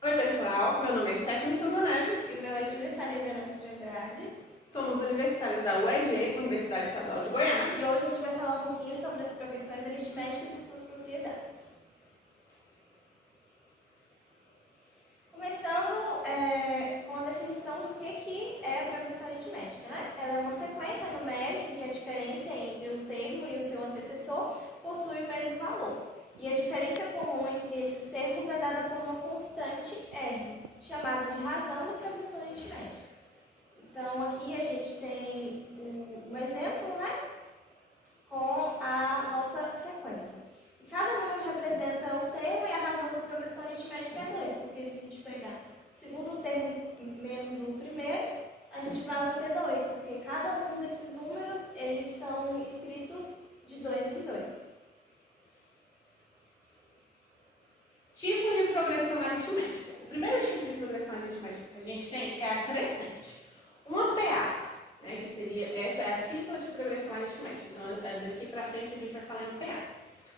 Oi pessoal, meu nome é Stephanie Souza Neves. E meu é Júlia Venâncio de Andrade. Somos universitários da UEG, Universidade Estadual de Goiás. E hoje a gente vai falar um pouquinho sobre as progressões aritméticas e suas propriedades. Começando com a definição do que é a progressão aritmética, né? Ela é uma sequência numérica em que a diferença entre um termo e o seu antecessor possui o mesmo valor. E a diferença comum entre esses termos é dada por uma constante R, chamada de razão da progressão aritmética. Então, aqui a gente tem um exemplo, né, com a nossa sequência. Cada número representa um termo e a razão da progressão aritmética é 2, porque se a gente pegar o segundo termo menos o primeiro, a gente vai manter 2, porque cada um desses números, eles são escritos de 2 em 2. Tipos de progressão aritmética. O primeiro tipo de progressão aritmética que a gente tem é a crescente. Uma PA, né, que seria, essa é a cifra de progressão aritmética. Então, daqui para frente a gente vai falar em PA.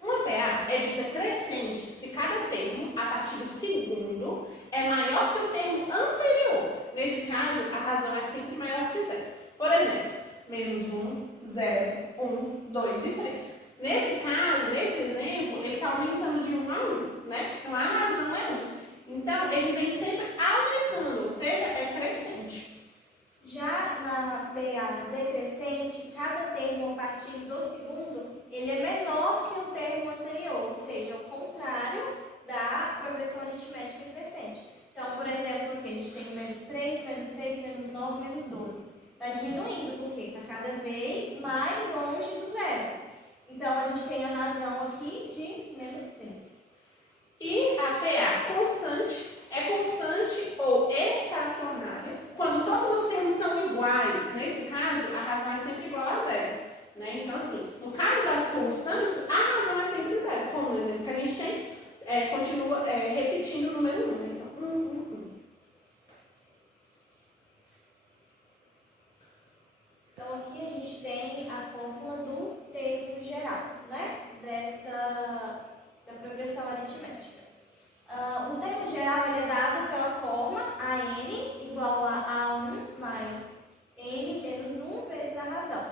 Uma PA é dita crescente se cada termo, a partir do segundo, é maior que o termo anterior. Nesse caso, a razão é sempre maior que zero. Por exemplo, menos 1, 0, 1, 2 e 3. Nesse caso, nesse exemplo, ele está aumentando de 1 a 1, né? Então, a razão é 1. Então, ele vem sempre aumentando, ou seja, é crescente. Já na PA decrescente, cada termo a partir do segundo, ele é menor que o termo anterior, ou seja, o contrário da progressão aritmética crescente. Então, por exemplo, aqui a gente tem menos 3, menos 6, menos 9, menos 12. Está diminuindo, porque está cada vez mais longe do zero. Então, a gente tem a razão aqui de menos 3. E a PA constante é constante ou estacionária quando todos os termos são iguais. Nesse caso, a razão é sempre igual a zero. Né? Então, assim, no caso das constantes, a razão é sempre zero. Como no exemplo que a gente tem, continua repetindo o número 1. Então, 1, 1, 1. Então, aqui a gente tem a fórmula do termo geral, né? Da progressão aritmética. O termo geral ele é dado pela forma AN igual a A1 mais N menos 1 vezes a razão.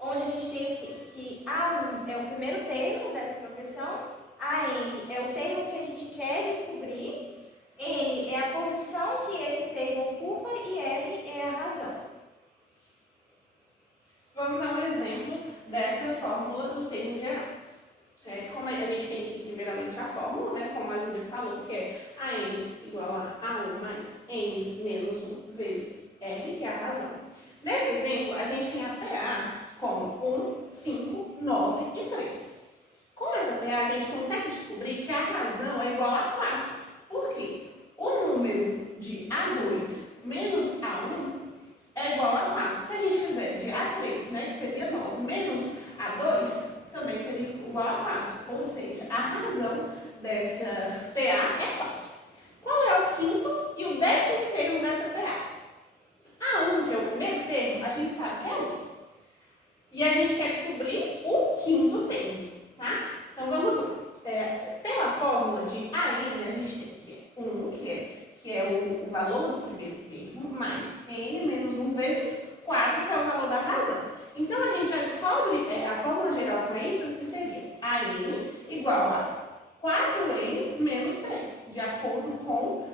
Onde a gente tem aqui que A1 é o primeiro termo dessa progressão, AN é o termo que a gente quer descobrir, N é a posição que esse termo ocupa e R é a razão. Vamos a um exemplo dessa fórmula do termo geral. Como a gente tem aqui, primeiramente, a fórmula, né, como a Júlia falou, que é AN igual a A1 mais N menos 1 vezes R, que é a razão. Nesse exemplo, a gente tem a PA como 1, 5, 9 e 3. Com essa PA, a gente consegue descobrir que a razão é igual a 4. Por quê? O número de A2 menos A1 é igual a 4. Se a gente fizer de A3, né, que seria 9, menos A2, também seria igual a 4. Ou seja, a razão dessa PA é 4. Qual é o quinto e o 10º termo dessa PA? A1, que é o primeiro termo, a gente sabe que é 1. E a gente quer descobrir o quinto termo, tá? Então vamos lá. Pela fórmula de AN, a gente tem aqui 1, que é o valor do primeiro termo, mais N menos 1 vezes 4, que é o valor da razão. Então a gente já descobre a fórmula geral para isso, que seria AN igual a 4N menos 3, de acordo com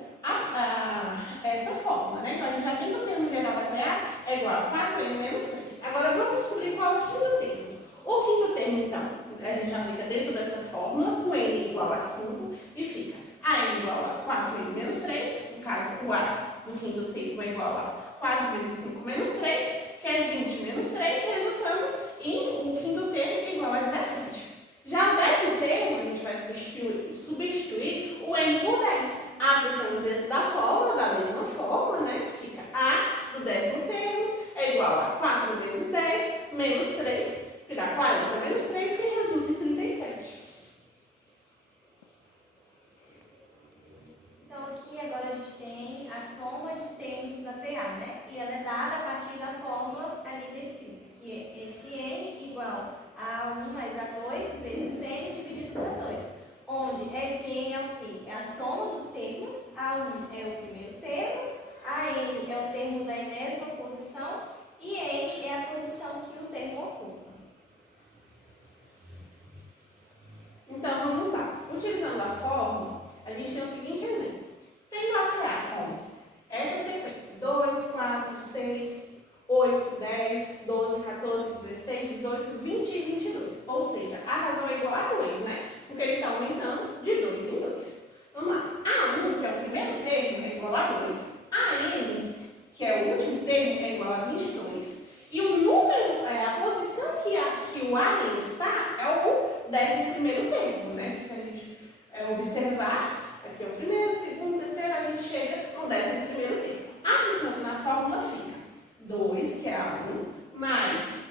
essa fórmula, né? Então a gente já tem que o termo geral da PA é igual a 4N menos 3. Agora vamos descobrir qual é o quinto termo. O quinto termo, então, a gente aplica dentro dessa fórmula, o N igual a 5 e fica AN igual a 4N menos 3, no caso o A do quinto termo é igual a 4 vezes 5 menos 3, que é 20 menos 3, resultando em o quinto termo igual a 17. Já o 10º termo, a gente vai substituir o N por 10, aplicando dentro da fórmula, da mesma forma, né? Fica A do 10º termo é igual a 4 vezes 10 menos 3, que dá 40 menos 3, que resulta em 37. Então, aqui agora a gente tem a soma de termos da PA, né? E ela é dada a partir da fórmula ali descrita, que é esse N igual a A1 mais A2 11º termo, né? Se a gente observar, aqui é o primeiro, segundo, terceiro, a gente chega no 11º termo. Aplicando na fórmula fica 2, que é a 1, mais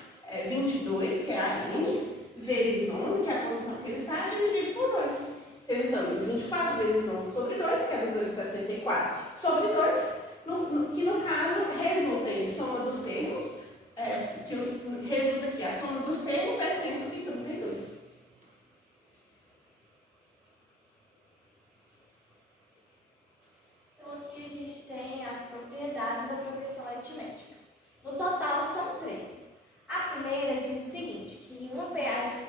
22, que é a N, vezes 11, que é a posição que ele está, dividido por 2. Resultando em 24 vezes 11 sobre 2, que é 264 sobre 2, que no caso resulta em soma dos termos, que resulta aqui, a soma dos termos é 132. Então aqui a gente tem as propriedades da progressão aritmética. No total são 3. A primeira diz o seguinte, que em uma PA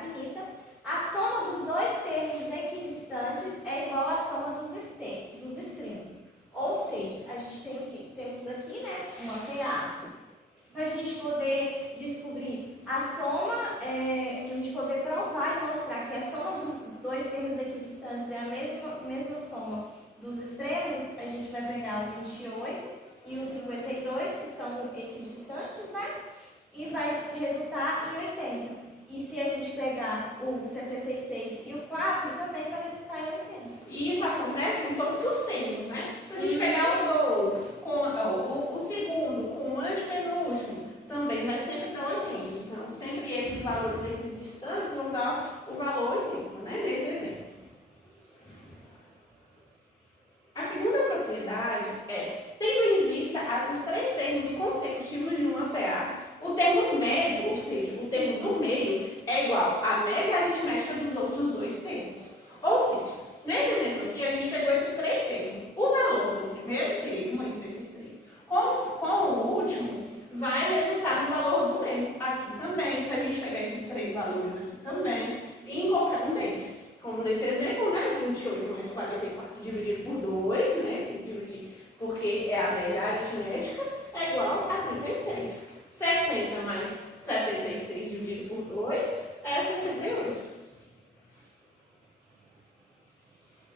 finita, a soma dos dois termos equidistantes é igual à soma dos extremos. Ou seja, a gente tem o quê? Temos aqui, né, uma PA. Para a gente poder descobrir a soma, para a gente poder provar e mostrar que a soma dos dois termos equidistantes é a mesma soma dos extremos, a gente vai pegar o 28 e o 52, que são equidistantes, né? E vai resultar em 80. E se a gente pegar o 76 e o 4, também vai resultar em 80. E isso acontece em todos os termos, né? Se a gente pegar o 12 com o segundo, com o antepenúltimo, também vai sempre dar 80. Então, sempre esses valores equidistantes vão dar o valor 80, né? Nesse exemplo. A segunda propriedade é, tendo em vista os 3 termos consecutivos de uma PA, o termo médio, ou seja, o termo do meio, é igual à média aritmética dos outros 2 termos. Ou seja, nesse exemplo aqui, a gente pegou esses 3 termos. O valor do primeiro termo, entre esses 3, com o último, vai resultar no valor do meio. Aqui também, se a gente pegar esses 3 valores aqui também, e em qualquer um deles. Como nesse exemplo, né? 28 mais 44 dividido por 2, né? Tem que dividir porque é a média aritmética, é igual a 36. 60 mais 76 dividido por 2 é 68.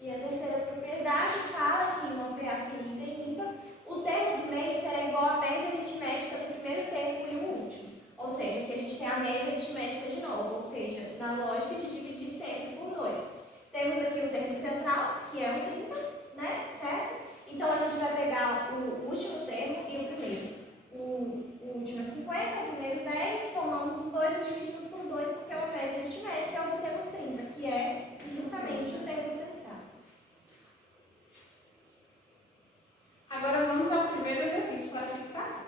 E a terceira propriedade fala que em uma PA finita e ímpar, o termo do meio será igual à média aritmética do primeiro termo e o último. Ou seja, aqui a gente tem a média aritmética de novo, ou seja, na lógica de dividir sempre por 2. Temos aqui o termo central, que é o 30, né? Certo? Então a gente vai pegar o último termo e o primeiro. O último é 50, o primeiro 10, somamos os dois e dividimos por 2, porque é uma média aritmética, e obtemos 30, que é justamente o termo central. Agora vamos ao primeiro exercício para fixação.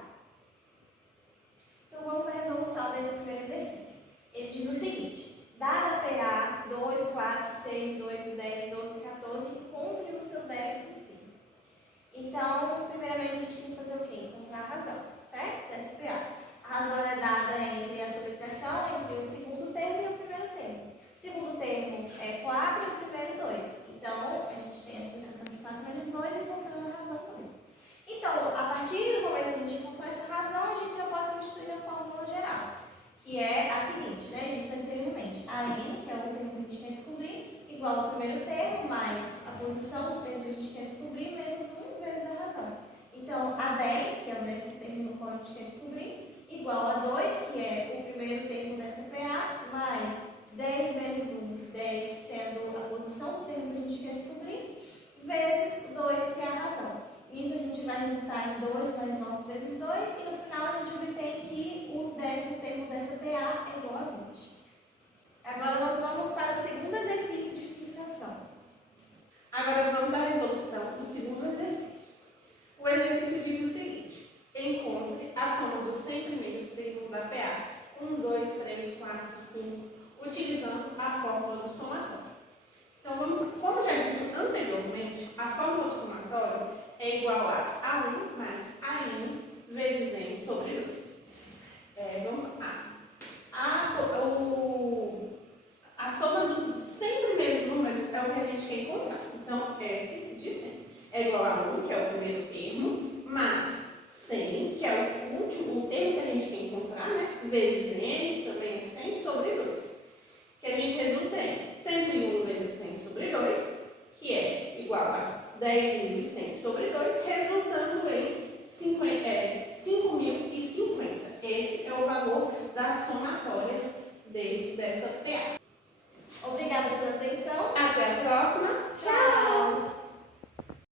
Então vamos à resolução desse primeiro exercício. Ele diz o seguinte: dada a PA 2, 4, 6, 8, 10, 12, 14, encontre o seu 10º termo. Então, primeiramente a gente tem que fazer o quê? Encontrar a razão, certo? Dessa PA. A razão é dada entre a sobretração, entre o segundo termo e o primeiro termo. O segundo termo é 4 e o primeiro 2. Então, a gente tem a subtração de 4 menos 2 e encontrando a razão 2. Então, a partir do momento que a gente encontrou essa razão, a gente já pode substituir a fórmula geral, que é a seguinte, né, dita anteriormente. A n, que é o termo que a gente quer descobrir, igual ao primeiro termo, mais a posição do termo que a gente quer descobrir, menos 1 vezes a razão. Então, a 10, que é o 10º termo no qual a gente quer descobrir, igual a 2, que é o primeiro termo dessa PA, mais 10 menos 1, 10 sendo a posição do termo que a gente quer descobrir, vezes 2, que é a razão. Isso a gente vai resultar em 2 mais 9 vezes 2, e no final a gente obtém que o 10º termo dessa PA é igual a 20. Agora nós vamos para o segundo exercício de fixação. Agora vamos à resolução do segundo exercício. O exercício diz o seguinte: encontre a soma dos 100 primeiros termos da PA 1, 2, 3, 4, 5, utilizando a fórmula do somatório. Então, como já dito anteriormente, a fórmula do somatório é igual a A1 mais AN vezes N sobre 2. Vamos lá. A soma dos 100 primeiros números é o que a gente quer encontrar. Então, S de 100 é igual a 1, que é o primeiro termo, mais 100, que é o último termo que a gente quer encontrar, né? Vezes N, que também é 100, sobre 2. Que a gente resulta em 101 vezes 100 sobre 2, que é igual a 10.100 sobre 2,